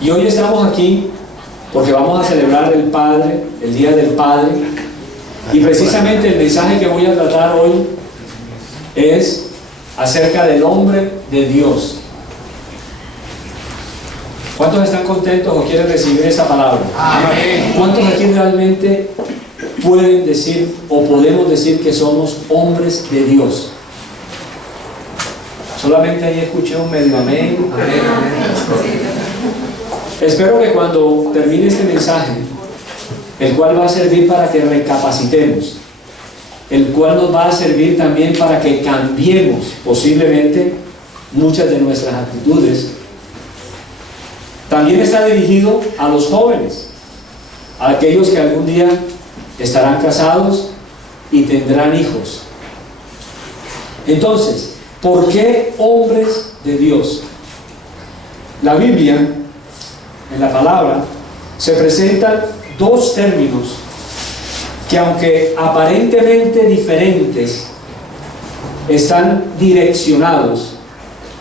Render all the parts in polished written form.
Y hoy estamos aquí porque vamos a celebrar el Día del Padre. Y precisamente el mensaje que voy a tratar hoy es acerca del hombre de Dios. ¿Cuántos están contentos o quieren recibir esa palabra? Amén. ¿Cuántos aquí realmente pueden decir o podemos decir que somos hombres de Dios? Solamente ahí escuché un medio amén. Espero que cuando termine este mensaje, el cual va a servir para que recapacitemos, el cual nos va a servir también para que cambiemos posiblemente muchas de nuestras actitudes, también está dirigido a los jóvenes, a aquellos que algún día estarán casados y tendrán hijos. Entonces, ¿por qué hombres de Dios? La Biblia, en la palabra, se presentan dos términos que, aunque aparentemente diferentes, están direccionados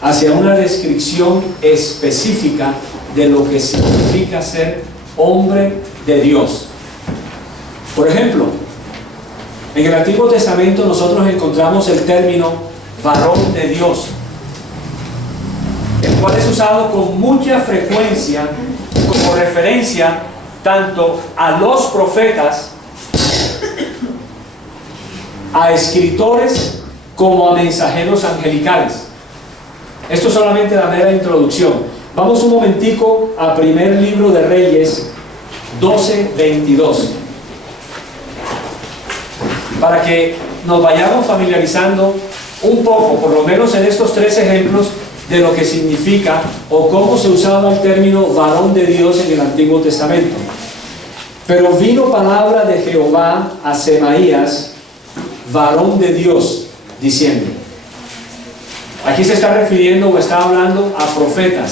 hacia una descripción específica de lo que significa ser hombre de Dios. Por ejemplo, en el Antiguo Testamento nosotros encontramos el término varón de Dios, el cual es usado con mucha frecuencia como referencia tanto a los profetas, a escritores, como a mensajeros angelicales. Esto es solamente la mera introducción. Vamos un momentico a primer libro de Reyes 12:22, para que nos vayamos familiarizando un poco, por lo menos en estos tres ejemplos, de lo que significa o cómo se usaba el término varón de Dios en el Antiguo Testamento. Pero vino palabra de Jehová a Semaías, varón de Dios, diciendo. Aquí se está refiriendo o está hablando a profetas.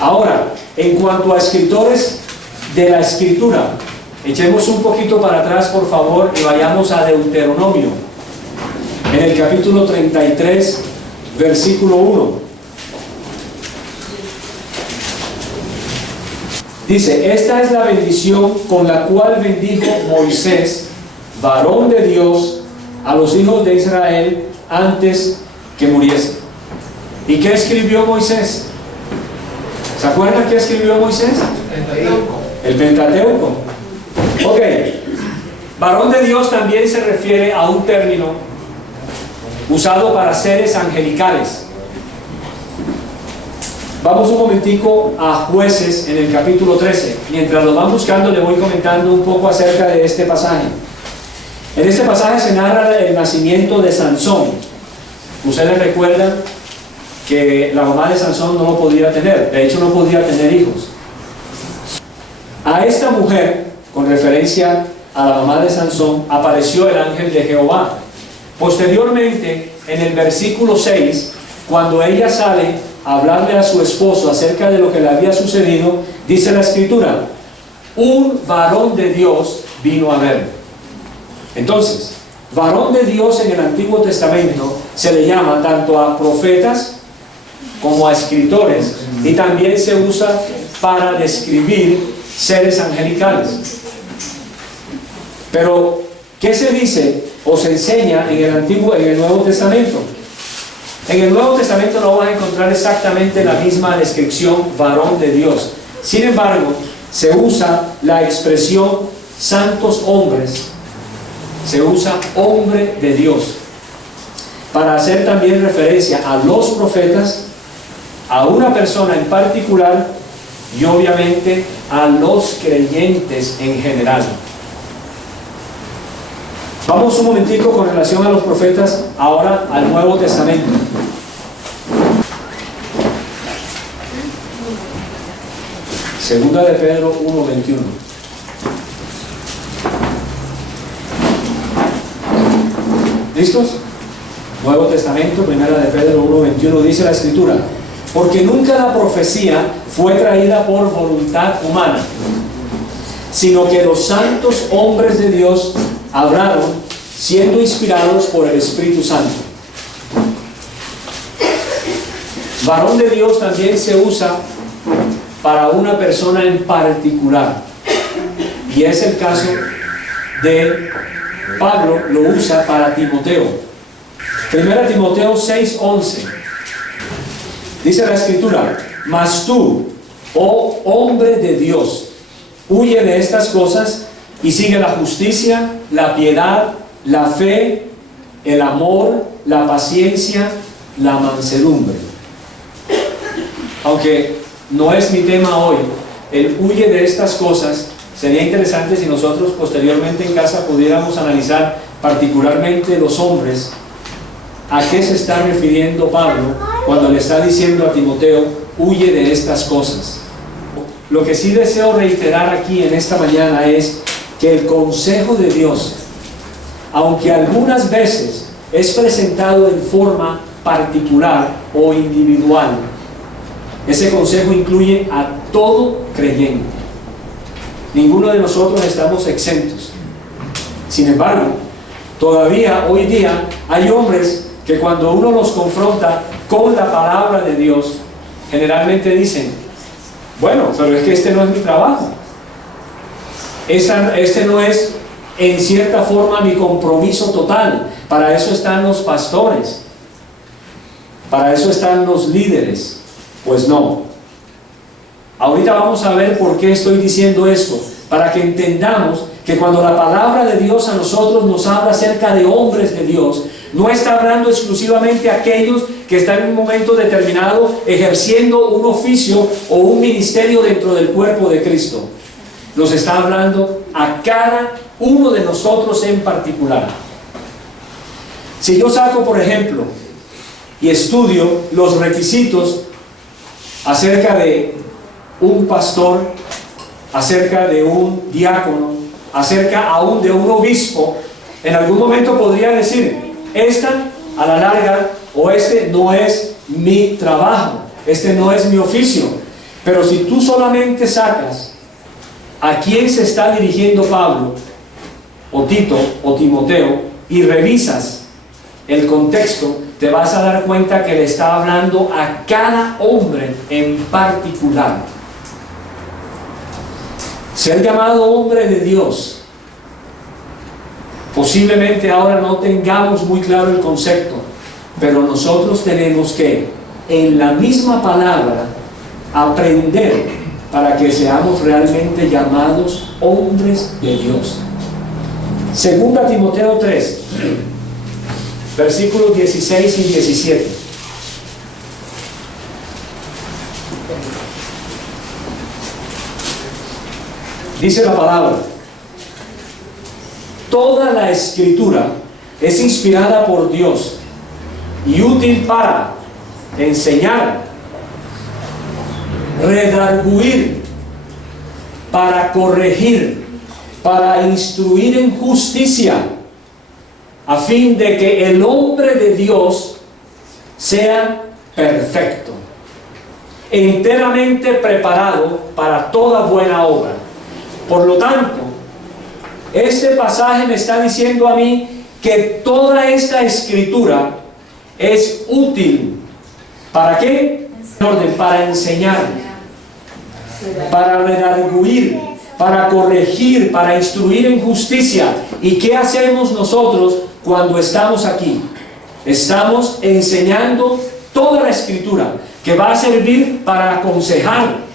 Ahora, en cuanto a escritores de la Escritura, echemos un poquito para atrás, por favor, y vayamos a Deuteronomio, en el capítulo 33, versículo 1. Dice: esta es la bendición con la cual bendijo Moisés, varón de Dios, a los hijos de Israel antes que muriese. ¿Y qué escribió Moisés? ¿Se acuerdan qué escribió Moisés? El Pentateuco. Ok. Varón de Dios también se refiere a un término usado para seres angelicales. Vamos un momentico a Jueces en el capítulo 13. Mientras lo van buscando, le voy comentando un poco acerca de este pasaje. En este pasaje se narra el nacimiento de Sansón. Ustedes recuerdan que la mamá de Sansón no lo podía tener, de hecho no podía tener hijos. A esta mujer, con referencia a la mamá de Sansón, apareció el ángel de Jehová. Posteriormente, en el versículo 6, cuando ella sale a hablarle a su esposo acerca de lo que le había sucedido, dice la Escritura: un varón de Dios vino a verme. Entonces, varón de Dios en el Antiguo Testamento se le llama tanto a profetas como a escritores, y también se usa para describir seres angelicales. Pero, ¿qué se dice o se enseña en el Nuevo Testamento? En el Nuevo Testamento no vas a encontrar exactamente la misma descripción varón de Dios. Sin embargo, se usa la expresión santos hombres, se usa hombre de Dios, para hacer también referencia a los profetas, a una persona en particular y obviamente a los creyentes en general. Vamos un momentico con relación a los profetas ahora al Nuevo Testamento. Segunda de Pedro 1:21. ¿Listos? Nuevo Testamento, primera de Pedro 1:21, dice la Escritura: porque nunca la profecía fue traída por voluntad humana, sino que los santos hombres de Dios hablaron siendo inspirados por el Espíritu Santo. Varón de Dios también se usa para una persona en particular. Y es el caso de Pablo, lo usa para Timoteo. 1 Timoteo 6:11. Dice la Escritura: mas tú, oh hombre de Dios, huye de estas cosas y sigue la justicia, la piedad, la fe, el amor, la paciencia, la mansedumbre. Aunque no es mi tema hoy, el huye de estas cosas, sería interesante si nosotros posteriormente en casa pudiéramos analizar particularmente los hombres, a qué se está refiriendo Pablo cuando le está diciendo a Timoteo: huye de estas cosas. Lo que sí deseo reiterar aquí en esta mañana es que el consejo de Dios, aunque algunas veces es presentado en forma particular o individual, ese consejo incluye a todo creyente. Ninguno de nosotros estamos exentos. Sin embargo, todavía hoy día hay hombres que cuando uno los confronta con la palabra de Dios, generalmente dicen: bueno, pero es que este no es mi trabajo. Este no es en cierta forma mi compromiso total. Para eso están los pastores, para eso están los líderes. Pues no. Ahorita vamos a ver por qué estoy diciendo esto, para que entendamos que cuando la palabra de Dios a nosotros nos habla acerca de hombres de Dios, no está hablando exclusivamente a aquellos que están en un momento determinado ejerciendo un oficio o un ministerio dentro del cuerpo de Cristo. Nos está hablando a cada uno de nosotros en particular. Si yo saco, por ejemplo, y estudio los requisitos acerca de un pastor, acerca de un diácono, acerca aún de un obispo, en algún momento podría decir: esta a la larga, o este no es mi trabajo, este no es mi oficio. Pero si tú solamente sacas a quién se está dirigiendo Pablo, o Tito, o Timoteo, y revisas el contexto, te vas a dar cuenta que le está hablando a cada hombre en particular. Ser llamado hombre de Dios, posiblemente ahora no tengamos muy claro el concepto, pero nosotros tenemos que, en la misma palabra, aprender para que seamos realmente llamados hombres de Dios. 2 Timoteo 3, versículos 16 y 17. Dice la palabra: toda la Escritura es inspirada por Dios y útil para enseñar, redarguir, para corregir, para instruir en justicia, a fin de que el hombre de Dios sea perfecto, enteramente preparado para toda buena obra. Por lo tanto, este pasaje me está diciendo a mí que toda esta Escritura es útil. ¿Para qué? Para enseñar, para redarguir, para corregir, para instruir en justicia. ¿Y qué hacemos nosotros cuando estamos aquí? Estamos enseñando toda la Escritura, que va a servir para aconsejar,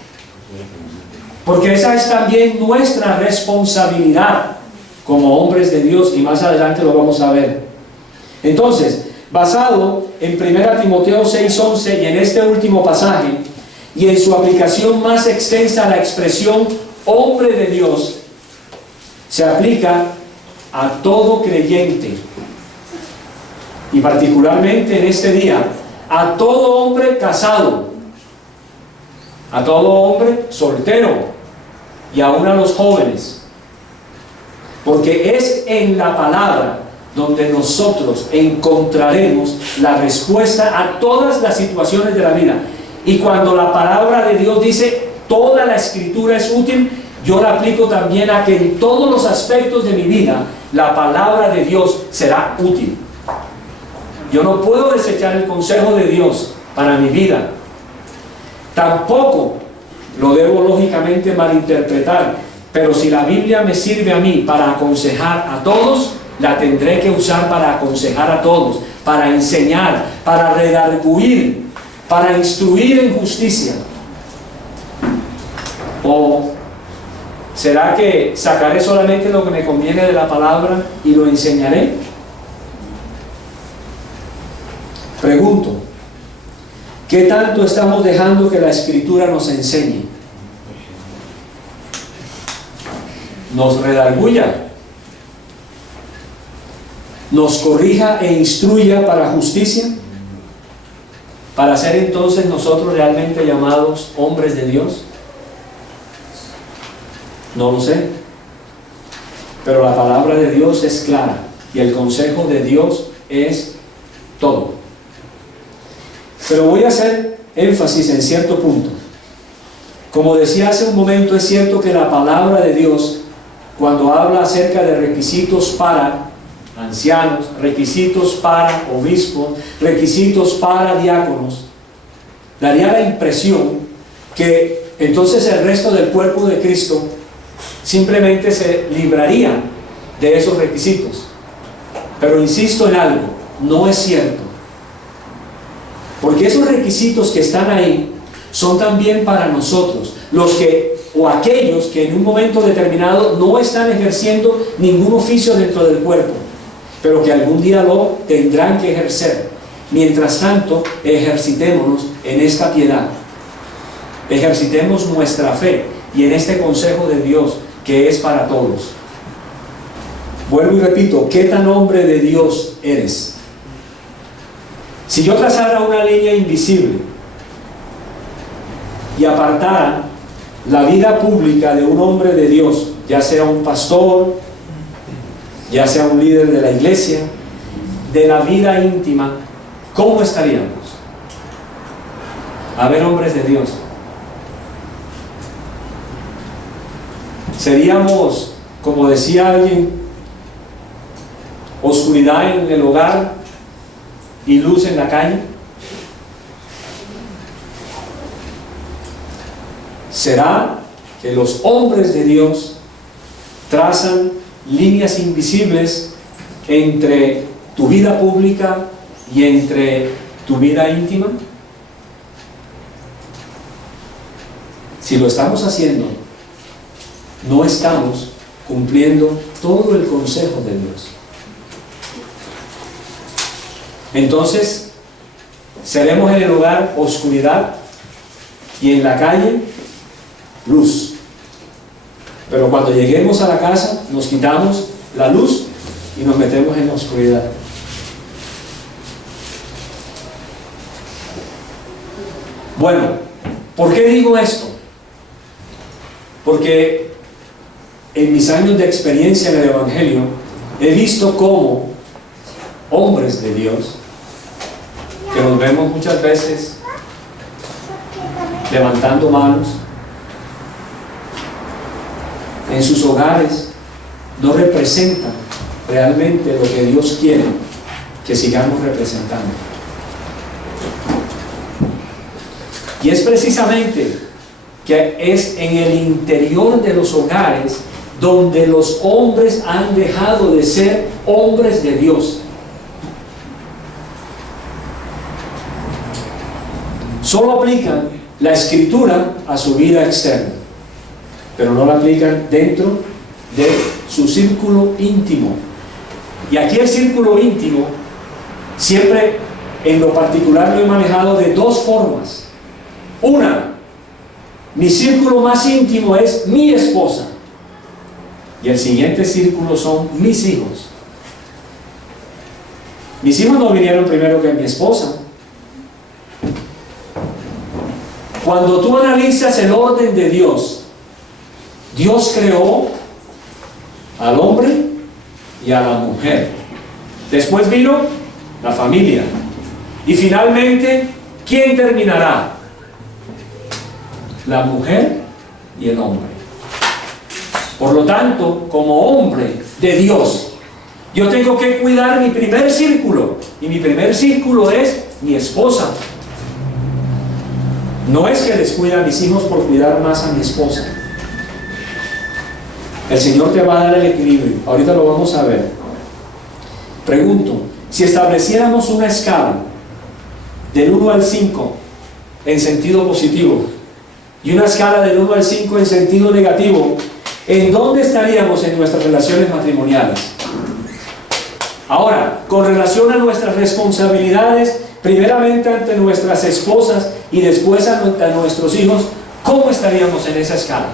porque esa es también nuestra responsabilidad como hombres de Dios, y más adelante lo vamos a ver. Entonces, basado en 1 Timoteo 6:11 y en este último pasaje, y en su aplicación más extensa, la expresión hombre de Dios se aplica a todo creyente, y particularmente en este día a todo hombre casado, a todo hombre soltero, y aún a los jóvenes, porque es en la palabra donde nosotros encontraremos la respuesta a todas las situaciones de la vida. Y cuando la palabra de Dios dice toda la Escritura es útil, yo la aplico también a que en todos los aspectos de mi vida la palabra de Dios será útil. Yo no puedo desechar el consejo de Dios para mi vida. Tampoco lo debo lógicamente malinterpretar, pero si la Biblia me sirve a mí para aconsejar a todos, la tendré que usar para aconsejar a todos, para enseñar, para redarguir, para instruir en justicia. ¿O será que sacaré solamente lo que me conviene de la palabra y lo enseñaré? Pregunto, ¿qué tanto estamos dejando que la Escritura nos enseñe? Nos redarguya, nos corrija e instruya para justicia, para ser entonces nosotros realmente llamados hombres de Dios. No lo sé, pero la palabra de Dios es clara y el consejo de Dios es todo. Pero voy a hacer énfasis en cierto punto. Como decía hace un momento, es cierto que la palabra de Dios, cuando habla acerca de requisitos para ancianos, requisitos para obispos, requisitos para diáconos, daría la impresión que entonces el resto del cuerpo de Cristo simplemente se libraría de esos requisitos. Pero insisto en algo, no es cierto. Porque esos requisitos que están ahí son también para nosotros, los que, o aquellos que en un momento determinado no están ejerciendo ningún oficio dentro del cuerpo, pero que algún día lo tendrán que ejercer. Mientras tanto, ejercitémonos en esta piedad, ejercitemos nuestra fe y en este consejo de Dios que es para todos. Vuelvo y repito, ¿qué tan hombre de Dios eres? Si yo trazara una línea invisible y apartara la vida pública de un hombre de Dios, ya sea un pastor, ya sea un líder de la iglesia, de la vida íntima, ¿cómo estaríamos? A ver, hombres de Dios, seríamos, como decía alguien, oscuridad en el hogar y luz en la calle. ¿Será que los hombres de Dios trazan líneas invisibles entre tu vida pública y entre tu vida íntima? Si lo estamos haciendo, no estamos cumpliendo todo el consejo de Dios. Entonces, seremos en el hogar oscuridad y en la calle luz. Pero cuando lleguemos a la casa, nos quitamos la luz y nos metemos en la oscuridad. Bueno, ¿por qué digo esto? Porque en mis años de experiencia en el Evangelio he visto cómo hombres de Dios, que nos vemos muchas veces levantando manos, en sus hogares no representan realmente lo que Dios quiere que sigamos representando. Y es precisamente que es en el interior de los hogares donde los hombres han dejado de ser hombres de Dios. Solo aplican la Escritura a su vida externa, pero no la aplican dentro de su círculo íntimo. Y aquí el círculo íntimo, siempre en lo particular lo he manejado de dos formas. Una, mi círculo más íntimo es mi esposa, y el siguiente círculo son mis hijos. Mis hijos no vinieron primero que mi esposa. Cuando tú analizas el orden de Dios, Dios creó al hombre y a la mujer. Después vino la familia. Y finalmente, ¿quién terminará? La mujer y el hombre. Por lo tanto, como hombre de Dios, yo tengo que cuidar mi primer círculo. Y mi primer círculo es mi esposa. No es que descuide a mis hijos por cuidar más a mi esposa. El Señor te va a dar el equilibrio. Ahorita lo vamos a ver. Pregunto, si estableciéramos una escala del 1 al 5 en sentido positivo y una escala del 1 al 5 en sentido negativo, ¿en dónde estaríamos en nuestras relaciones matrimoniales? Ahora, con relación a nuestras responsabilidades, primeramente ante nuestras esposas y después ante nuestros hijos, ¿cómo estaríamos en esa escala?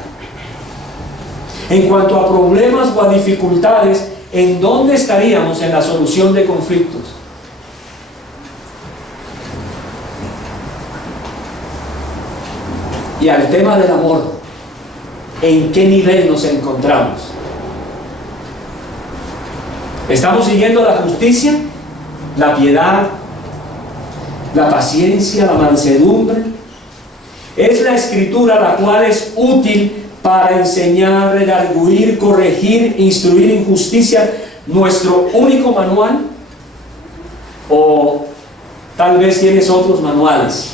En cuanto a problemas o a dificultades, ¿en dónde estaríamos en la solución de conflictos? Y al tema del amor, ¿en qué nivel nos encontramos? ¿Estamos siguiendo la justicia, la piedad, la paciencia, la mansedumbre? Es la Escritura la cual es útil para enseñar, redarguir, corregir, instruir en justicia, nuestro único manual? ¿O tal vez tienes otros manuales?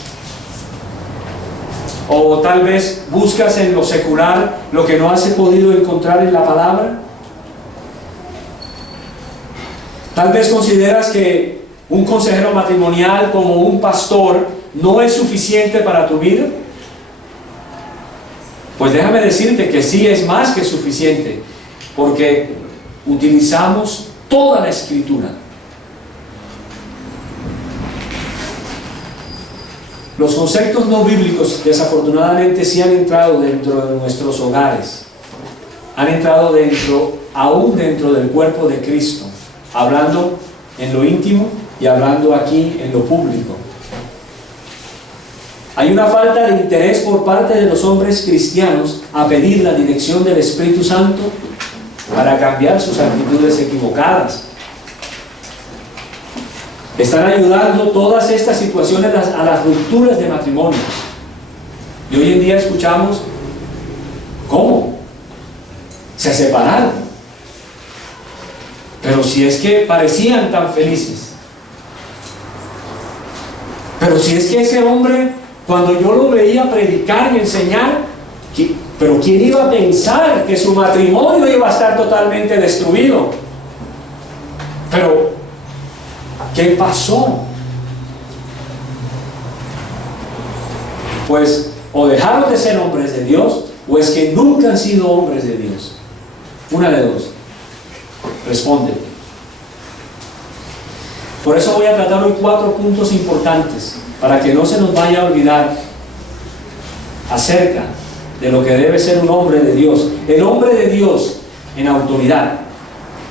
¿O tal vez buscas en lo secular lo que no has podido encontrar en la palabra? Tal vez consideras que un consejero matrimonial como un pastor no es suficiente para tu vida. Pues déjame decirte que sí es más que suficiente, porque utilizamos toda la Escritura. Los conceptos no bíblicos desafortunadamente sí han entrado dentro de nuestros hogares, han entrado aún dentro del cuerpo de Cristo, hablando en lo íntimo y hablando aquí en lo público. Hay una falta de interés por parte de los hombres cristianos a pedir la dirección del Espíritu Santo para cambiar sus actitudes equivocadas. Están ayudando todas estas situaciones a las rupturas de matrimonios. Y hoy en día escuchamos, ¿cómo? Se separaron. Pero si es que parecían tan felices. Pero si es que ese hombre, cuando yo lo veía predicar y enseñar, pero ¿quién iba a pensar que su matrimonio iba a estar totalmente destruido? Pero, ¿qué pasó? Pues, o dejaron de ser hombres de Dios, o es que nunca han sido hombres de Dios. Una de dos. Responde. Por eso voy a tratar hoy 4 puntos importantes, para que no se nos vaya a olvidar acerca de lo que debe ser un hombre de Dios. El hombre de Dios en autoridad,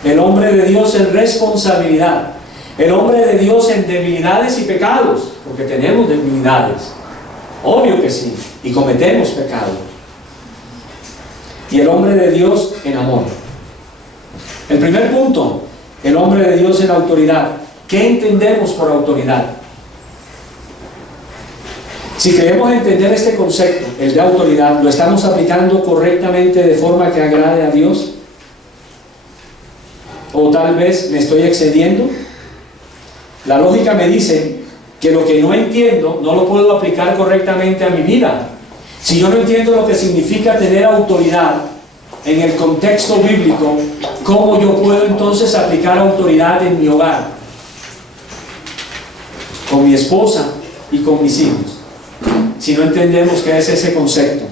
el hombre de Dios en responsabilidad, el hombre de Dios en debilidades y pecados, porque tenemos debilidades, obvio que sí, y cometemos pecado. Y el hombre de Dios en amor. El primer punto, el hombre de Dios en autoridad. ¿Qué entendemos por autoridad? Si queremos entender este concepto, el de autoridad, ¿lo estamos aplicando correctamente de forma que agrade a Dios? ¿O tal vez me estoy excediendo? La lógica me dice que lo que no entiendo no lo puedo aplicar correctamente a mi vida. Si yo no entiendo lo que significa tener autoridad en el contexto bíblico, ¿cómo yo puedo entonces aplicar autoridad en mi hogar? Con mi esposa y con mis hijos, si no entendemos qué es ese concepto.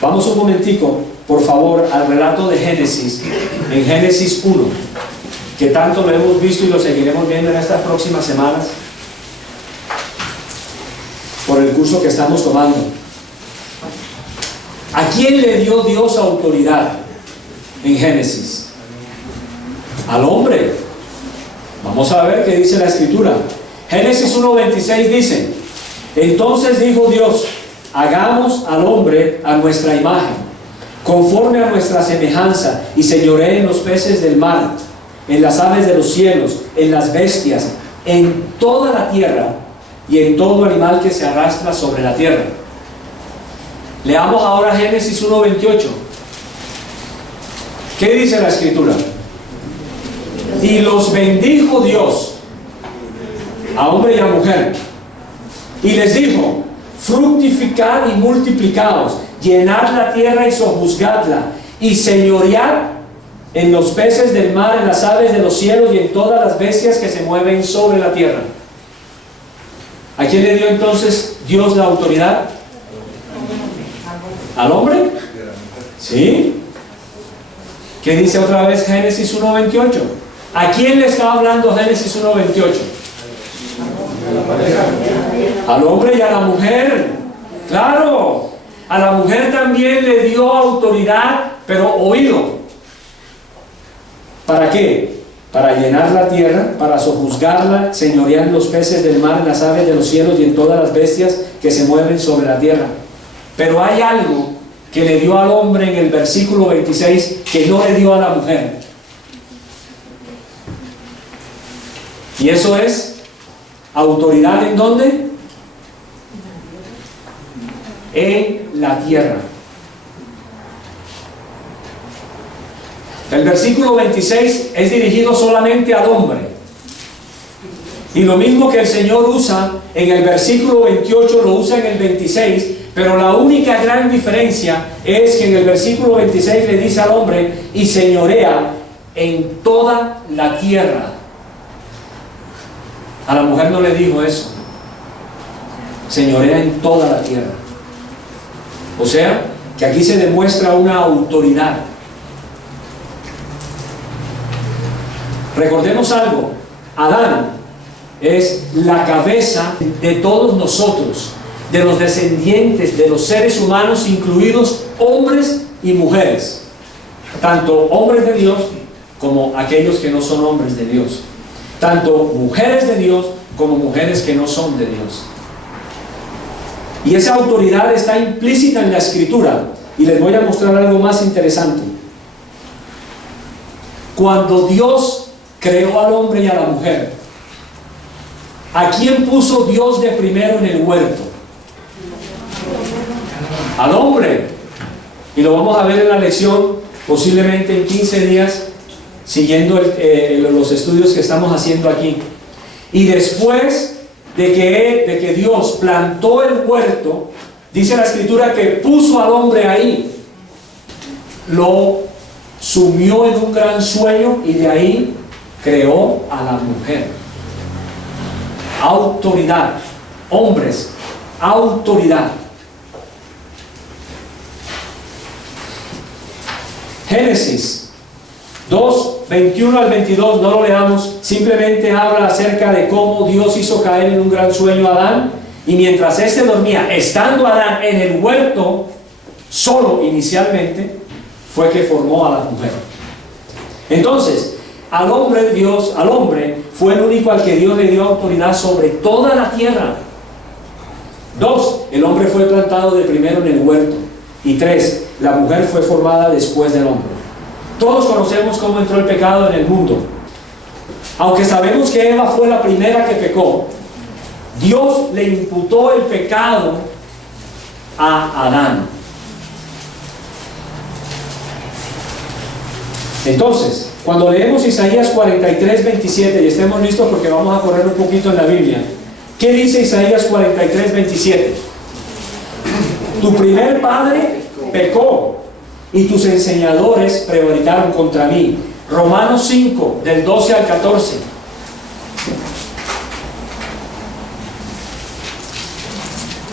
Vamos un momentico, por favor, al relato de Génesis, en Génesis 1, que tanto lo hemos visto y lo seguiremos viendo en estas próximas semanas, por el curso que estamos tomando. ¿A quién le dio Dios autoridad en Génesis? Al hombre. Vamos a ver qué dice la Escritura. Génesis 1:26 dice: entonces dijo Dios, hagamos al hombre a nuestra imagen, conforme a nuestra semejanza, y señoree en los peces del mar, en las aves de los cielos, en las bestias, en toda la tierra, y en todo animal que se arrastra sobre la tierra. Leamos ahora Génesis 1:28. ¿Qué dice la Escritura? Y los bendijo Dios, a hombre y a mujer, Y les dijo: fructificad y multiplicaos, llenad la tierra y sojuzgadla, y señoread en los peces del mar, en las aves de los cielos y en todas las bestias que se mueven sobre la tierra. ¿A quién le dio entonces Dios la autoridad? ¿Al hombre? ¿Sí? ¿Qué dice otra vez Génesis 1:28? ¿A quién le está hablando Génesis 1:28? Al hombre y a la mujer. Claro, a la mujer también le dio autoridad, pero oído. ¿Para qué? Para llenar la tierra, para sojuzgarla, señorear los peces del mar, en las aves de los cielos y en todas las bestias que se mueven sobre la tierra. Pero hay algo que le dio al hombre en el versículo 26 que no le dio a la mujer. Y eso es autoridad. ¿En dónde? En la tierra. El versículo 26 es dirigido solamente al hombre. Y lo mismo que el Señor usa en el versículo 28, lo usa en el 26, pero la única gran diferencia es que en el versículo 26 le dice al hombre: y señorea en toda la tierra. A la mujer no le dijo eso. Señorea en toda la tierra. O sea, que aquí se demuestra una autoridad. Recordemos algo: Adán es la cabeza de todos nosotros, de los descendientes de los seres humanos, incluidos hombres y mujeres, tanto hombres de Dios como aquellos que no son hombres de Dios, tanto mujeres de Dios como mujeres que no son de Dios. Y esa autoridad está implícita en la Escritura, y les voy a mostrar algo más interesante. Cuando Dios creó al hombre y a la mujer, ¿a quién puso Dios de primero en el huerto? Al hombre. Y lo vamos a ver en la lección, posiblemente en 15 días, siguiendo los estudios que estamos haciendo aquí. Y después de que Dios plantó el huerto, dice la Escritura que puso al hombre ahí, lo sumió en un gran sueño y de ahí creó a la mujer. Autoridad. Hombres, autoridad. Génesis 2, 21 al 22, no lo leamos, simplemente habla acerca de cómo Dios hizo caer en un gran sueño a Adán, y mientras éste dormía, estando Adán en el huerto, solo inicialmente, fue que formó a la mujer. Entonces, al hombre fue el único al que Dios le dio autoridad sobre toda la tierra. 2, el hombre fue plantado de primero en el huerto. Y 3, la mujer fue formada después del hombre. Todos conocemos cómo entró el pecado en el mundo. Aunque sabemos que Eva fue la primera que pecó, Dios le imputó el pecado a Adán. Entonces, cuando leemos Isaías 43, 27, y estemos listos porque vamos a correr un poquito en la Biblia, ¿qué dice Isaías 43, 27? Tu primer padre pecó y tus enseñadores prevaricaron contra mí. Romanos 5, del 12 al 14.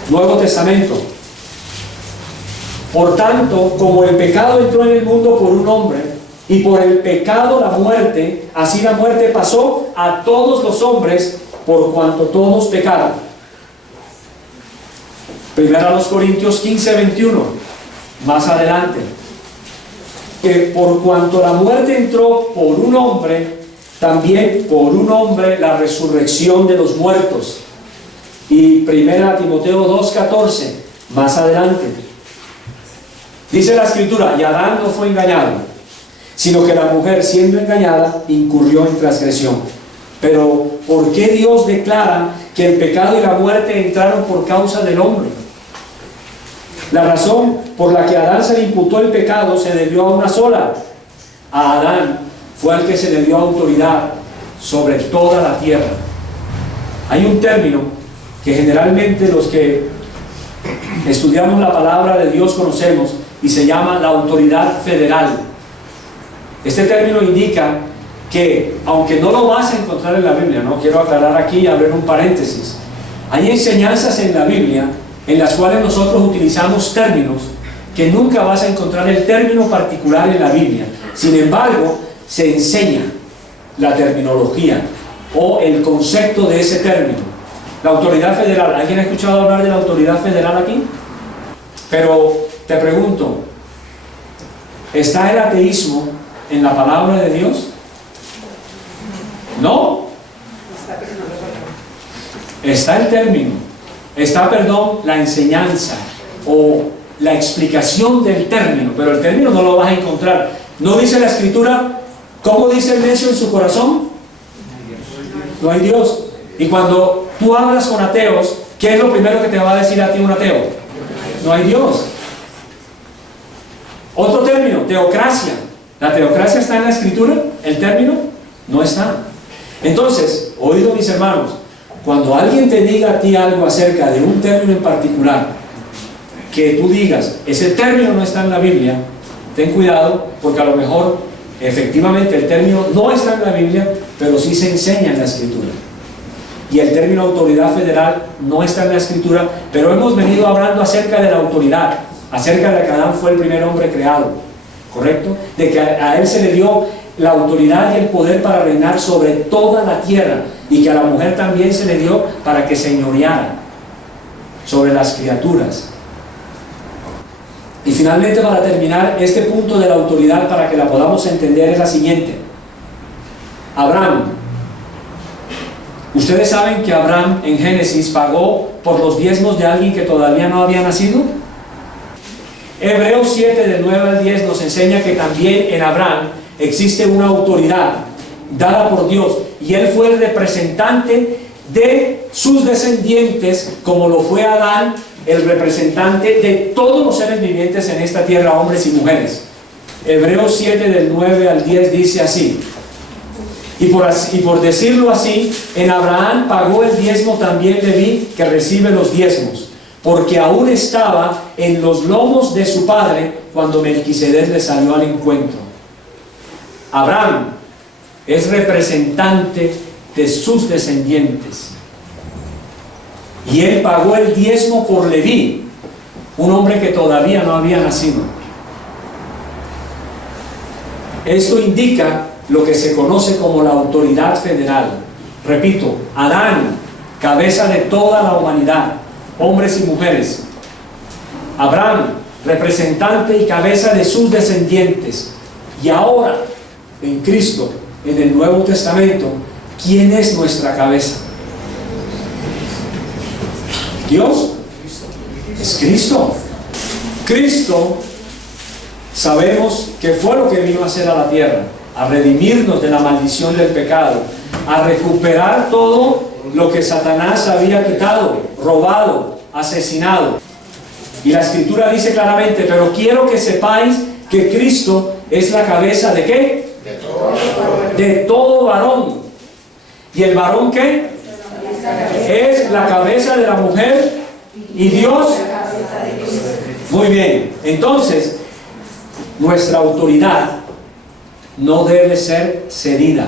Nuevo Testamento. Por tanto, como el pecado entró en el mundo por un hombre, y por el pecado la muerte, así la muerte pasó a todos los hombres, por cuanto todos pecaron. Primero a los Corintios 15, 21, más adelante. Que por cuanto la muerte entró por un hombre, también por un hombre la resurrección de los muertos. Y primera Timoteo 2, 14, más adelante. Dice la Escritura: y Adán no fue engañado, sino que la mujer, siendo engañada, incurrió en transgresión. Pero ¿por qué Dios declara que el pecado y la muerte entraron por causa del hombre? La razón por la que a Adán se le imputó el pecado se debió a una sola. A Adán fue al que se le dio autoridad sobre toda la tierra. Hay un término que generalmente los que estudiamos la palabra de Dios conocemos, y se llama la autoridad federal. Este término indica que, aunque no lo vas a encontrar en la Biblia, no quiero aclarar aquí y abrir un paréntesis, hay enseñanzas en la Biblia en las cuales nosotros utilizamos términos que nunca vas a encontrar el término particular en la Biblia. Sin embargo, se enseña la terminología o el concepto de ese término. La autoridad federal. ¿Alguien ha escuchado hablar de la autoridad federal aquí? Pero te pregunto, ¿está el ateísmo en la palabra de Dios? ¿No? Está el término, está, perdón, la enseñanza o la explicación del término, pero el término no lo vas a encontrar. ¿No dice la Escritura, cómo dice el necio en su corazón? No hay Dios. Y cuando tú hablas con ateos, ¿qué es lo primero que te va a decir a ti un ateo? No hay Dios. Otro término, teocracia. ¿La teocracia está en la Escritura? ¿El término? No está. Entonces, oído mis hermanos, cuando alguien te diga a ti algo acerca de un término en particular, que tú digas, ese término no está en la Biblia, ten cuidado, porque a lo mejor efectivamente el término no está en la Biblia, pero sí se enseña en la Escritura. Y el término autoridad federal no está en la Escritura, pero hemos venido hablando acerca de la autoridad, acerca de que Adán fue el primer hombre creado, ¿correcto? De que a él se le dio la autoridad y el poder para reinar sobre toda la tierra, y que a la mujer también se le dio para que señoreara sobre las criaturas. Y finalmente, para terminar, este punto de la autoridad, para que la podamos entender, es la siguiente. Abraham. Ustedes saben que Abraham en Génesis pagó por los diezmos de alguien que todavía no había nacido. Hebreos 7 del 9 al 10 nos enseña que también en Abraham existe una autoridad dada por Dios, y él fue el representante de sus descendientes, como lo fue Adán, el representante de todos los seres vivientes en esta tierra, hombres y mujeres. Hebreos 7 del 9 al 10 dice así: y por decirlo así, en Abraham pagó el diezmo también Leví, que recibe los diezmos, porque aún estaba en los lomos de su padre cuando Melquisedec le salió al encuentro. Abraham es representante de sus descendientes, y él pagó el diezmo por Leví, un hombre que todavía no había nacido. Esto indica lo que se conoce como la autoridad federal. Repito, Adán, cabeza de toda la humanidad, hombres y mujeres. Abraham, representante y cabeza de sus descendientes. Y ahora, en Cristo, en el Nuevo Testamento, ¿quién es nuestra cabeza? Dios. Es Cristo. Cristo, sabemos que fue lo que vino a hacer a la tierra, a redimirnos de la maldición del pecado, a recuperar todo lo que Satanás había quitado, robado, asesinado. Y la Escritura dice claramente: pero quiero que sepáis que Cristo es la cabeza ¿de qué? De todo varón. ¿Y el varón qué? Es la cabeza de la mujer, y Dios. Muy bien, entonces nuestra autoridad no debe ser cedida,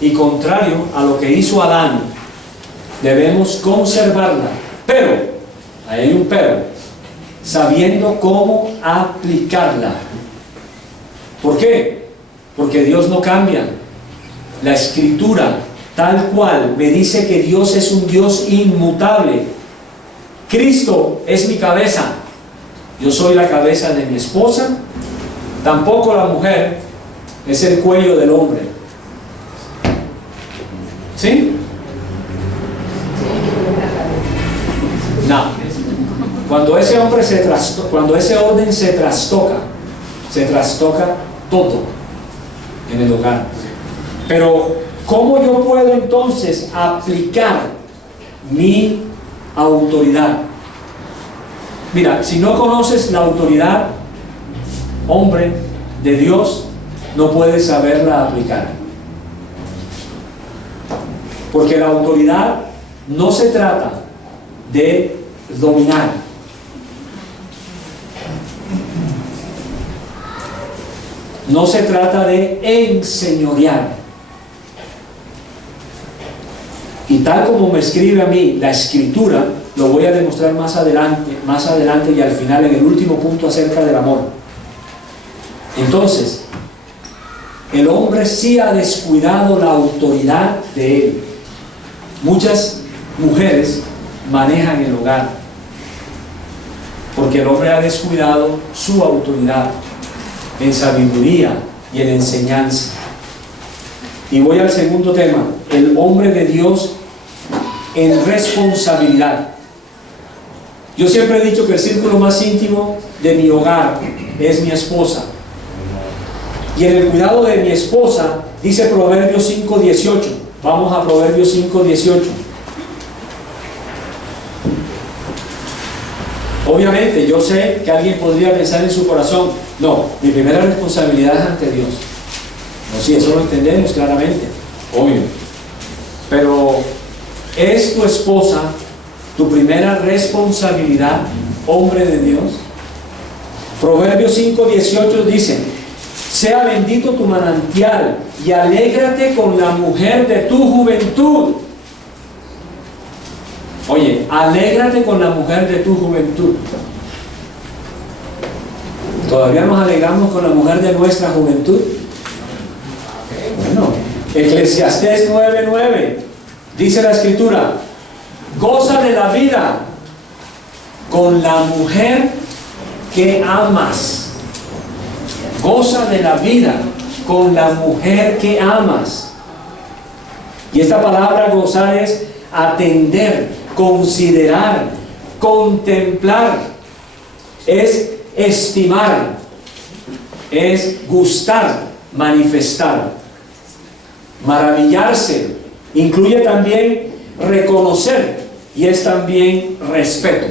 y contrario a lo que hizo Adán, debemos conservarla, pero, hay un pero, sabiendo cómo aplicarla. ¿Por qué? Porque Dios no cambia. La Escritura tal cual me dice que Dios es un Dios inmutable. Cristo es mi cabeza, yo soy la cabeza de mi esposa. Tampoco la mujer es el cuello del hombre. ¿Sí? No. Cuando ese orden se trastoca todo en el hogar. Pero ¿cómo yo puedo entonces aplicar mi autoridad? Mira, si no conoces la autoridad, hombre, de Dios, no puedes saberla aplicar. Porque la autoridad no se trata de dominar. No se trata de enseñorear. Y tal como me escribe a mí la Escritura, lo voy a demostrar más adelante y al final en el último punto acerca del amor. Entonces, el hombre sí ha descuidado la autoridad de él. Muchas mujeres manejan el hogar porque el hombre ha descuidado su autoridad en sabiduría y en enseñanza. Y voy al segundo tema: el hombre de Dios en responsabilidad. Yo siempre he dicho que el círculo más íntimo de mi hogar es mi esposa. Y en el cuidado de mi esposa, dice Proverbios 5:18. Vamos a Proverbios 5:18. Obviamente, yo sé que alguien podría pensar en su corazón: no, mi primera responsabilidad es ante Dios. No, sí, eso lo entendemos claramente, obvio. Pero, ¿es tu esposa tu primera responsabilidad, hombre de Dios? Proverbios 5:18 dice: sea bendito tu manantial y alégrate con la mujer de tu juventud. Oye, alégrate con la mujer de tu juventud. ¿Todavía nos alegramos con la mujer de nuestra juventud? Bueno, Eclesiastés 9:9 dice la Escritura: goza de la vida con la mujer que amas. Goza de la vida con la mujer que amas. Y esta palabra gozar es atender, considerar, contemplar, es estimar, es gustar, manifestar, maravillarse, incluye también reconocer y es también respeto.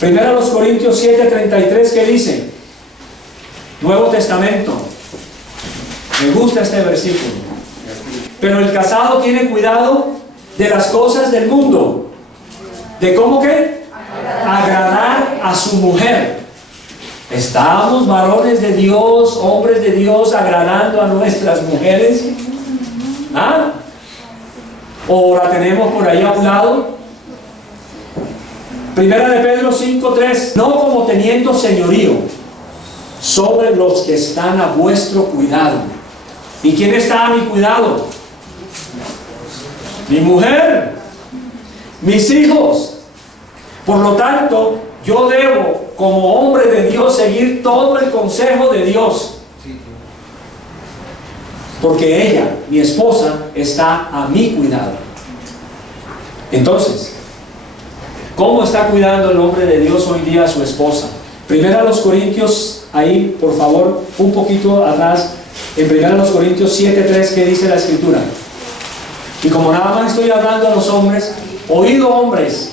Primero a los Corintios 7:33, ¿qué dice? Nuevo Testamento. Me gusta este versículo. Pero el casado tiene cuidado de las cosas del mundo. ¿De cómo qué? Agradar a su mujer. ¿Estamos, varones de Dios, hombres de Dios, agradando a nuestras mujeres? ¿Ah? ¿O la tenemos por ahí a un lado? Primera de Pedro 5:3. No como teniendo señorío sobre los que están a vuestro cuidado. ¿Y quién está a mi cuidado? Mi mujer, mis hijos. Por lo tanto, yo debo, como hombre de Dios, seguir todo el consejo de Dios, porque ella, mi esposa, está a mi cuidado. Entonces, ¿cómo está cuidando el hombre de Dios hoy día a su esposa? Primero a los Corintios, ahí por favor, un poquito atrás, en primero a los Corintios 7:3, ¿qué dice la Escritura? Y como nada más estoy hablando a los hombres, oído hombres,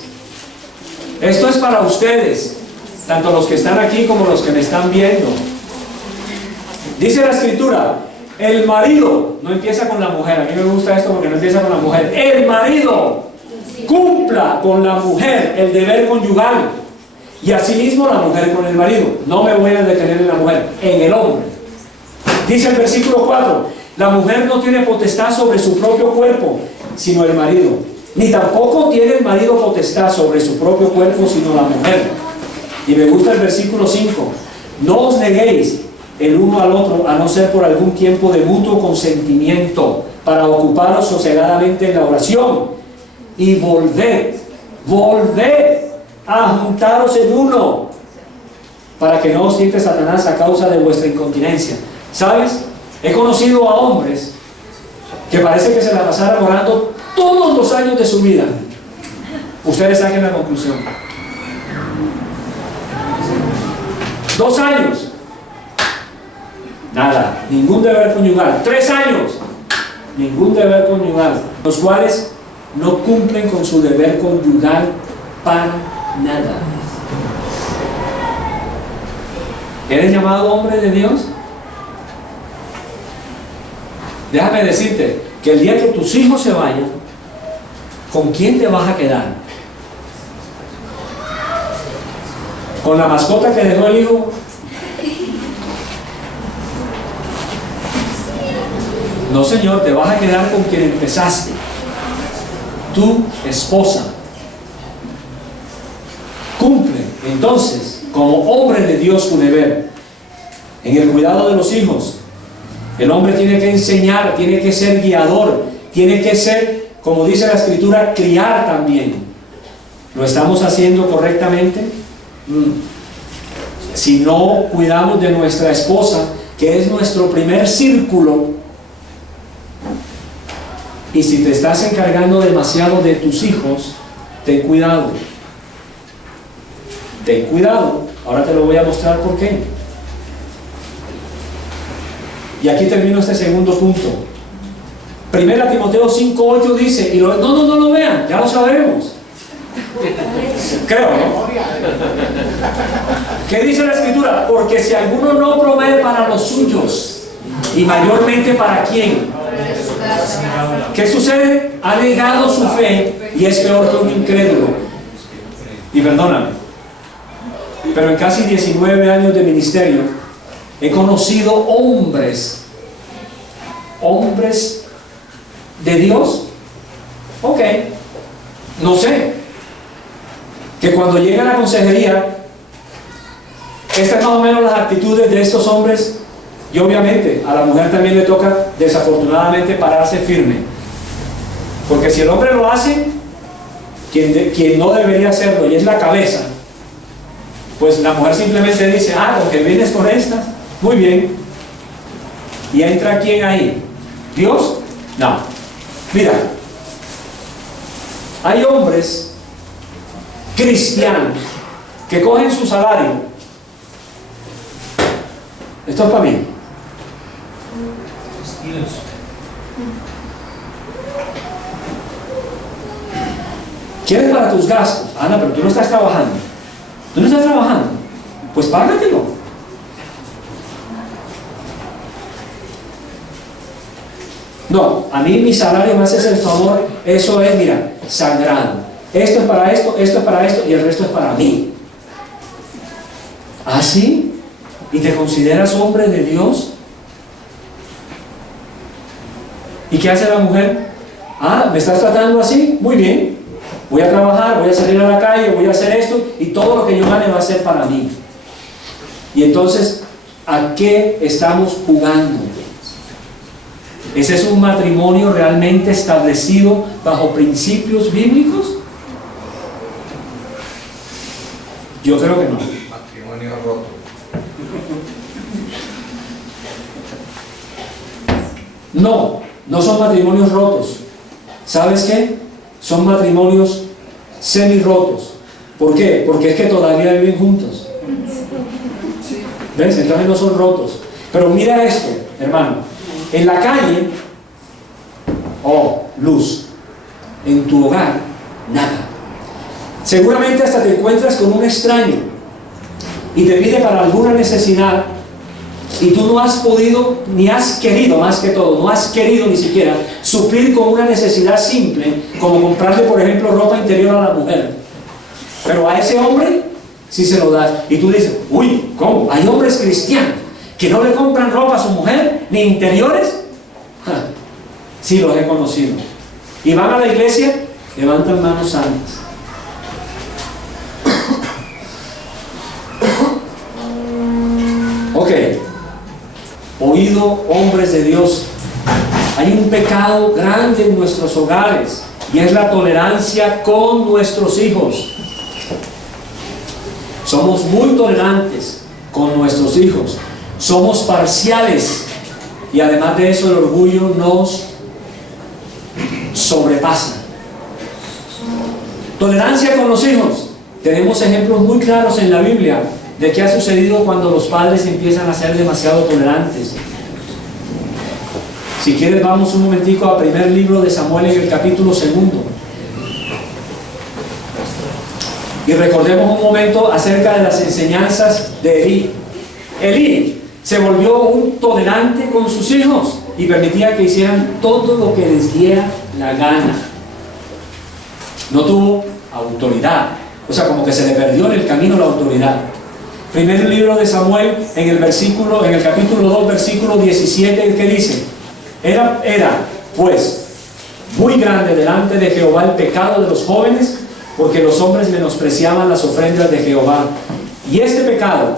esto es para ustedes, tanto los que están aquí como los que me están viendo. Dice la Escritura: el marido, no empieza con la mujer, a mí me gusta esto porque no empieza con la mujer, el marido cumpla con la mujer el deber conyugal, y asimismo la mujer con el marido. No me voy a detener en la mujer, en el hombre. Dice el versículo 4: la mujer no tiene potestad sobre su propio cuerpo, sino el marido, ni tampoco tiene el marido potestad sobre su propio cuerpo, sino la mujer. Y me gusta el versículo 5: no os neguéis el uno al otro, a no ser por algún tiempo de mutuo consentimiento, para ocuparos sosegadamente en la oración, y volved a juntaros en uno, para que no os tiente Satanás a causa de vuestra incontinencia. ¿Sabes? He conocido a hombres que parece que se la pasaran orando todos los años de su vida. Ustedes saquen la conclusión. 2 años, nada, ningún deber conyugal. 3 años, ningún deber conyugal, los cuales no cumplen con su deber conyugal para nada. ¿Eres llamado hombre de Dios? Déjame decirte que el día que tus hijos se vayan, ¿con quién te vas a quedar? ¿Con la mascota que dejó el hijo? No, Señor, te vas a quedar con quien empezaste, tu esposa. Cumple, entonces, como hombre de Dios tu deber en el cuidado de los hijos. El hombre tiene que enseñar, tiene que ser guiador, tiene que ser, como dice la Escritura, criar también. ¿Lo estamos haciendo correctamente? Si no cuidamos de nuestra esposa, que es nuestro primer círculo, y si te estás encargando demasiado de tus hijos, ten cuidado. Ten cuidado. Ahora te lo voy a mostrar por qué. Y aquí termino este segundo punto. Primera Timoteo 5:8 dice, no lo vean, ya lo sabemos. Creo, ¿no? ¿Qué dice la Escritura? Porque si alguno no provee para los suyos, y mayormente para quién, ¿qué sucede? Ha negado su fe y es peor que un incrédulo. Y perdóname, pero en casi 19 años de ministerio he conocido hombres de Dios, no sé, que cuando llega a la consejería, estas más o menos las actitudes de estos hombres. Y obviamente a la mujer también le toca, desafortunadamente, pararse firme, porque si el hombre lo hace, quien no debería hacerlo, y es la cabeza, pues la mujer simplemente dice, porque vienes con esta, muy bien. ¿Y entra quién ahí? ¿Dios? No. Mira, hay hombres cristianos que cogen su salario. Esto es para mí. ¿Quieres para tus gastos? Ana, pero tú no estás trabajando. ¿Tú no estás trabajando? Pues págatelo. No, a mí mi salario me haces el favor. Eso es, mira, sagrado. Esto es para esto es para esto y el resto es para mí. ¿Ah, sí? ¿Y te consideras hombre de Dios? ¿Y qué hace la mujer? ¿Me estás tratando así? Muy bien. Voy a trabajar, voy a salir a la calle, voy a hacer esto y todo lo que yo gane va a ser para mí. Y entonces, ¿a qué estamos jugando? ¿Ese es un matrimonio realmente establecido bajo principios bíblicos? Yo creo que no. Matrimonio roto. No son matrimonios rotos. ¿Sabes qué? Son matrimonios semi-rotos. ¿Por qué? Porque es que todavía viven juntos. ¿Ves? Entonces no son rotos. Pero mira esto, hermano. En la calle, luz. En tu hogar, nada. Seguramente hasta te encuentras con un extraño y te pide para alguna necesidad y tú no has podido, ni has querido, más que todo, no has querido ni siquiera suplir con una necesidad simple, como comprarle, por ejemplo, ropa interior a la mujer. Pero a ese hombre sí se lo das. Y tú dices, uy, ¿cómo? Hay hombres cristianos que no le compran ropa a su mujer, ni interiores. Sí, los he conocido. Y van a la iglesia, levantan manos santas. Oído, hombres de Dios, hay un pecado grande en nuestros hogares y es la tolerancia con nuestros hijos. Somos muy tolerantes con nuestros hijos, somos parciales y además de eso el orgullo nos sobrepasa. Tolerancia con los hijos. Tenemos ejemplos muy claros en la Biblia de qué ha sucedido cuando los padres empiezan a ser demasiado tolerantes. Si quieres, vamos un momentico al primer libro de Samuel en el capítulo 2. Y recordemos un momento acerca de las enseñanzas de Elí. Elí se volvió un tolerante con sus hijos y permitía que hicieran todo lo que les diera la gana. No tuvo autoridad. O sea, como que se le perdió en el camino la autoridad. Primer libro de Samuel, en el capítulo 2, versículo 17, ¿qué dice? Era pues muy grande delante de Jehová el pecado de los jóvenes, porque los hombres menospreciaban las ofrendas de Jehová. Y este pecado,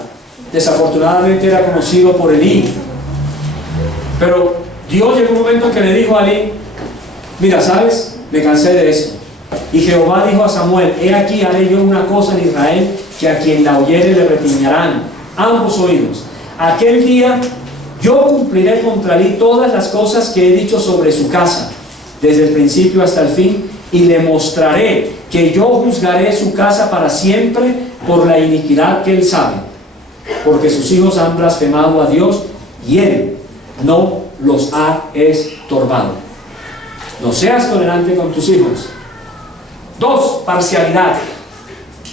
desafortunadamente, era conocido por Elí. Pero Dios llegó un momento en que le dijo a Elí: mira, ¿sabes? Me cansé de esto. Y Jehová dijo a Samuel: he aquí, haré yo una cosa en Israel, que a quien la oyere le retiñarán ambos oídos. Aquel día yo cumpliré contra Elí todas las cosas que he dicho sobre su casa, desde el principio hasta el fin, y le mostraré que yo juzgaré su casa para siempre por la iniquidad que él sabe, porque sus hijos han blasfemado a Dios y él no los ha estorbado. No seas tolerante con tus hijos. 2, parcialidad.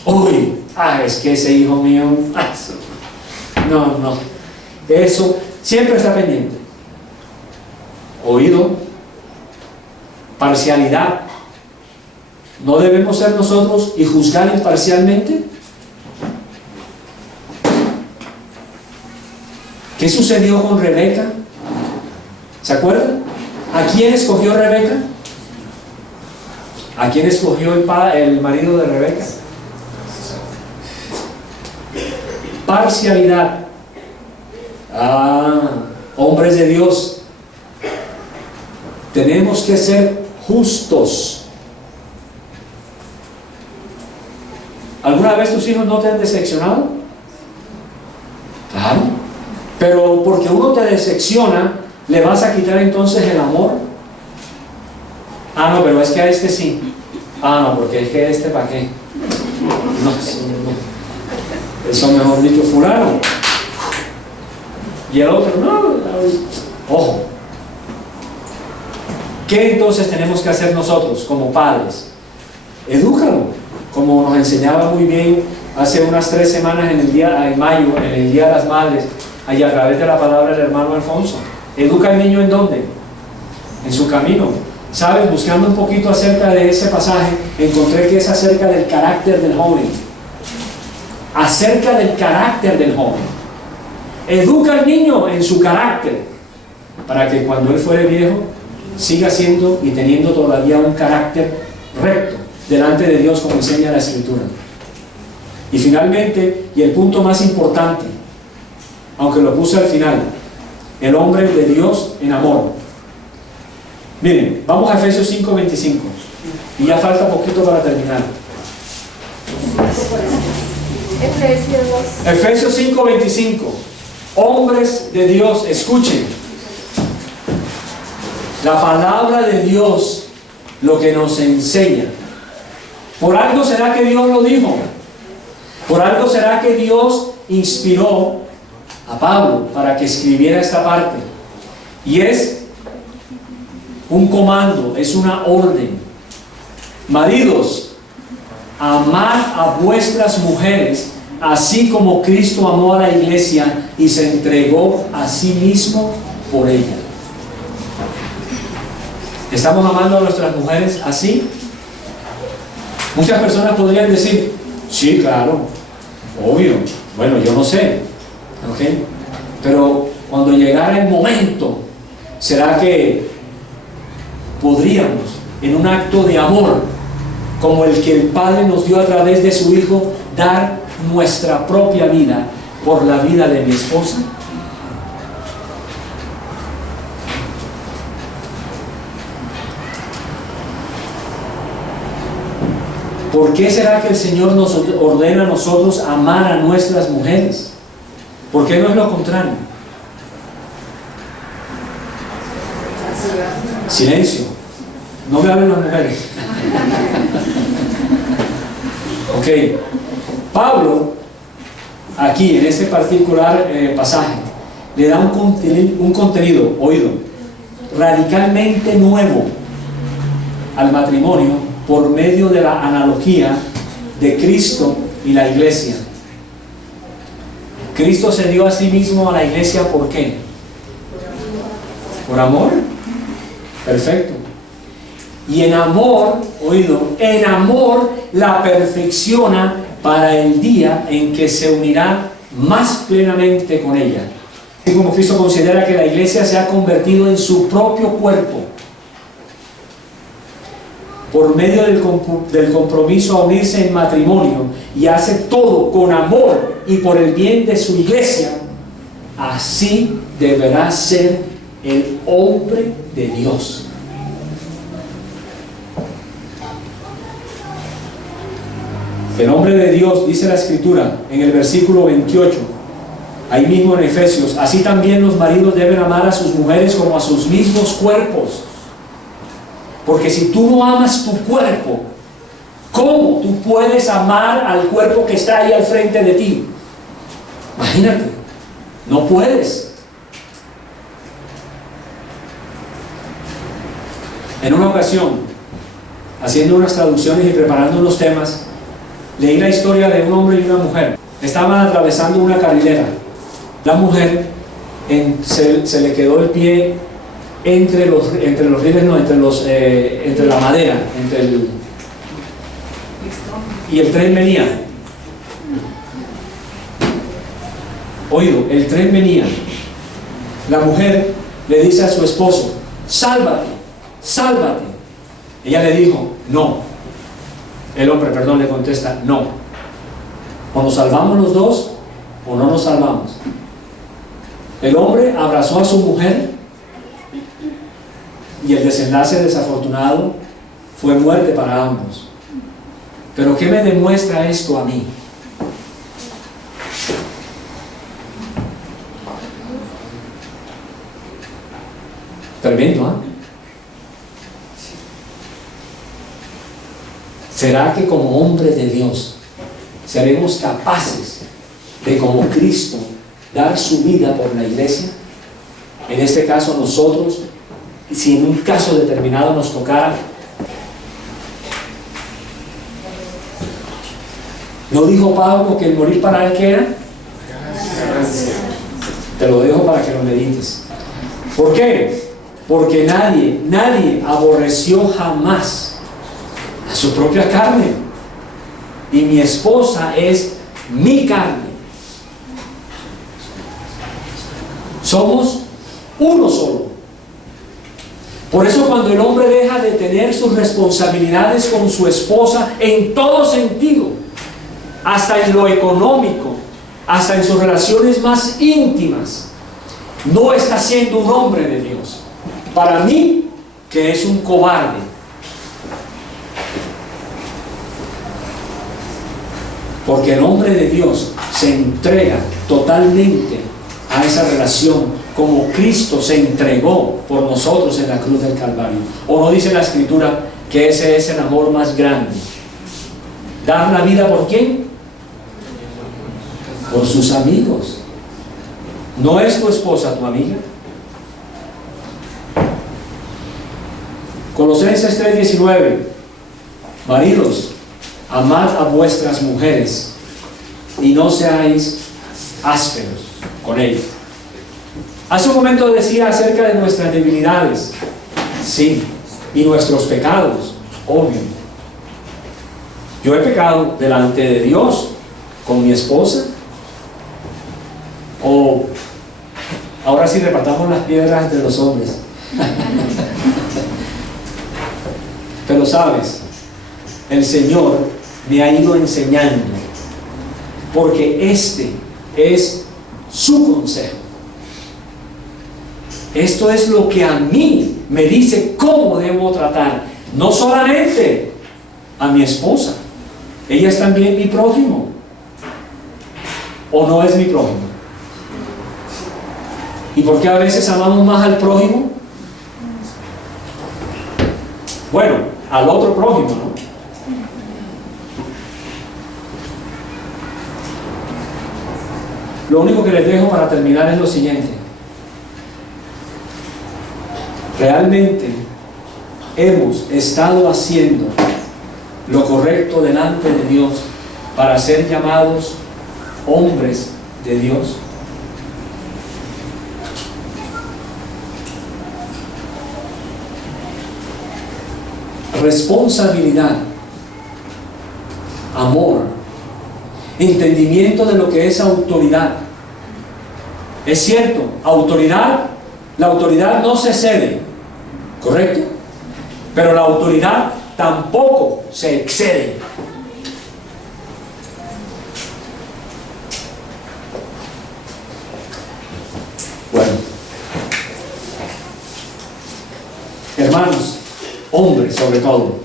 Uy, es que ese hijo mío, no, eso siempre está pendiente. Oído, parcialidad. ¿No debemos ser nosotros y juzgar imparcialmente? ¿Qué sucedió con Rebeca? ¿Se acuerdan? ¿A quién escogió Rebeca? ¿A quién escogió el marido de Rebeca? Parcialidad. Hombres de Dios, tenemos que ser justos. ¿Alguna vez tus hijos no te han decepcionado? Claro. Pero porque uno te decepciona, ¿le vas a quitar entonces el amor? No, pero es que a este sí. No, porque es que este ¿para qué? No. Eso mejor dicho, fulano. Y el otro, no. Ojo. ¿Qué entonces tenemos que hacer nosotros como padres? Edúcalo, como nos enseñaba muy bien hace unas 3 semanas en mayo, en el Día de las Madres, allí a través de la palabra del hermano Alfonso. Educa al niño ¿en dónde? En su camino. ¿Sabes? Buscando un poquito acerca de ese pasaje, encontré que es acerca del carácter del joven. Acerca del carácter del joven. Educa al niño en su carácter, para que cuando él fuere viejo, siga siendo y teniendo todavía un carácter recto delante de Dios, como enseña la Escritura. Y finalmente, y el punto más importante, aunque lo puse al final, el hombre de Dios en amor. Miren, vamos a Efesios 5:25 y ya falta poquito para terminar. Efesios 5:25. Hombres de Dios, escuchen. La palabra de Dios, lo que nos enseña. Por algo será que Dios lo dijo. Por algo será que Dios inspiró a Pablo para que escribiera esta parte. Y es un comando, es una orden. Maridos, amad a vuestras mujeres, así como Cristo amó a la iglesia y se entregó a sí mismo por ella. ¿Estamos amando a nuestras mujeres así? Muchas personas podrían decir: sí, claro, obvio, bueno, yo no sé, ¿ok? Pero cuando llegara el momento, ¿será que podríamos, en un acto de amor como el que el Padre nos dio a través de su Hijo, dar nuestra propia vida por la vida de mi esposa? ¿Por qué será que el Señor nos ordena a nosotros amar a nuestras mujeres? ¿Por qué no es lo contrario? Silencio. No me hablen las mujeres. Ok. Pablo, aquí en este particular pasaje, le da un contenido, oído, radicalmente nuevo al matrimonio por medio de la analogía de Cristo y la iglesia. Cristo se dio a sí mismo a la iglesia, ¿por qué? ¿Por amor? Perfecto. y en amor, oído, en amor la perfecciona para el día en que se unirá más plenamente con ella. Así como Cristo considera que la iglesia se ha convertido en su propio cuerpo por medio del compromiso a unirse en matrimonio, y hace todo con amor y por el bien de su iglesia, así deberá ser el hombre de Dios. El hombre de Dios, dice la Escritura en el versículo 28, ahí mismo en Efesios: así también los maridos deben amar a sus mujeres como a sus mismos cuerpos. Porque si tú no amas tu cuerpo, ¿cómo tú puedes amar al cuerpo que está ahí al frente de ti? Imagínate, no puedes. En una ocasión, haciendo unas traducciones y preparando unos temas, leí la historia de un hombre y una mujer. Estaban atravesando una carrilera. La mujer se le quedó el pie entre la madera, y el tren venía. Oído, el tren venía. La mujer le dice a su esposo: sálvate, sálvate. Ella le dijo: no. El hombre, perdón, le contesta: no. O nos salvamos los dos o no nos salvamos. El hombre abrazó a su mujer, y el desenlace desafortunado fue muerte para ambos. Pero ¿qué me demuestra esto a mí? Tremendo, ¿eh? ¿Será que como hombres de Dios seremos capaces de, como Cristo, dar su vida por la iglesia? En este caso nosotros, si en un caso determinado nos tocara. ¿No dijo Pablo que el morir para él qué era? Te lo dejo para que lo medites. ¿Por qué? Porque nadie aborreció jamás a su propia carne. Y mi esposa es mi carne. Somos uno solo. Por eso cuando el hombre deja de tener sus responsabilidades con su esposa en todo sentido, hasta en lo económico, hasta en sus relaciones más íntimas, no está siendo un hombre de Dios. Para mí, que es un cobarde. Porque el hombre de Dios se entrega totalmente a esa relación, como Cristo se entregó por nosotros en la cruz del Calvario. ¿O no dice la Escritura que ese es el amor más grande? ¿Dar la vida por quién? Por sus amigos. ¿No es tu esposa tu amiga? Colosenses 3:19: maridos, amad a vuestras mujeres y no seáis ásperos con ellas. Hace un momento decía acerca de nuestras debilidades, sí, y nuestros pecados, obvio. Yo he pecado delante de Dios con mi esposa. O ahora sí repartamos las piedras entre los hombres. Pero sabes, el Señor me ha ido enseñando, porque este es su consejo. Esto es lo que a mí me dice cómo debo tratar, no solamente a mi esposa, ella es también mi prójimo. ¿O no es mi prójimo? ¿Y por qué a veces amamos más al prójimo? Bueno, al otro prójimo, ¿no? Lo único que les dejo para terminar es lo siguiente. Realmente hemos estado haciendo lo correcto delante de Dios para ser llamados hombres de Dios. responsabilidad, amor, entendimiento de lo que es autoridad. Es cierto, la autoridad no se cede, ¿correcto? Pero la autoridad tampoco se excede. Bueno, hermanos, hombres sobre todo,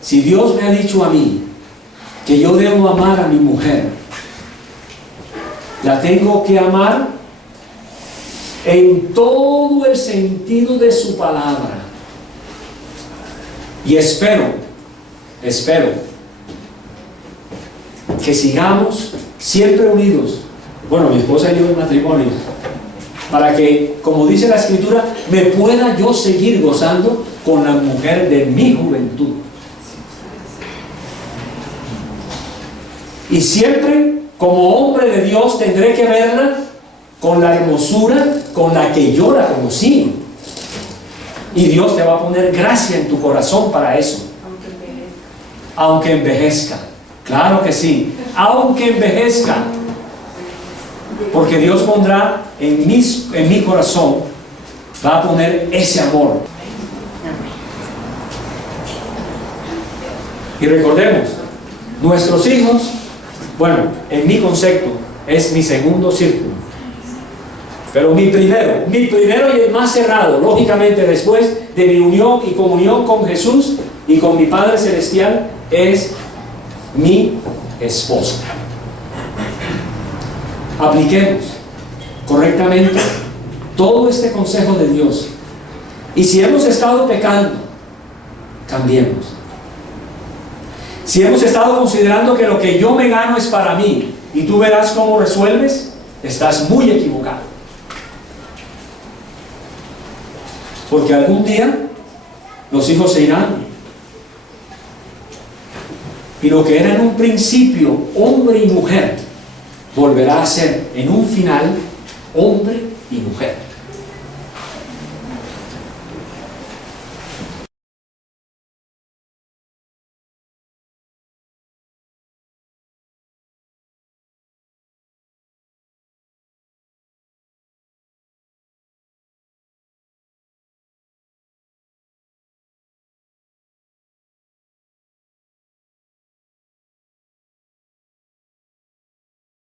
si Dios me ha dicho a mí que yo debo amar a mi mujer, la tengo que amar en todo el sentido de su palabra. Y espero que sigamos siempre unidos, bueno, mi esposa y yo en matrimonio, para que, como dice la Escritura, me pueda yo seguir gozando con la mujer de mi juventud. Y siempre, como hombre de Dios, tendré que verla con la hermosura con la que yo la conocí. Y Dios te va a poner gracia en tu corazón para eso. Aunque envejezca. Claro que sí. Aunque envejezca. Porque Dios pondrá en mi corazón, va a poner ese amor. Y recordemos, nuestros hijos, bueno, en mi concepto, es mi segundo círculo. Pero mi primero y el más cerrado, lógicamente después de mi unión y comunión con Jesús y con mi Padre Celestial, es mi esposa. Apliquemos correctamente todo este consejo de Dios. Y si hemos estado pecando, cambiemos. Si hemos estado considerando que lo que yo me gano es para mí y tú verás cómo resuelves, estás muy equivocado. Porque algún día los hijos se irán. Y lo que era en un principio hombre y mujer, volverá a ser en un final hombre y mujer.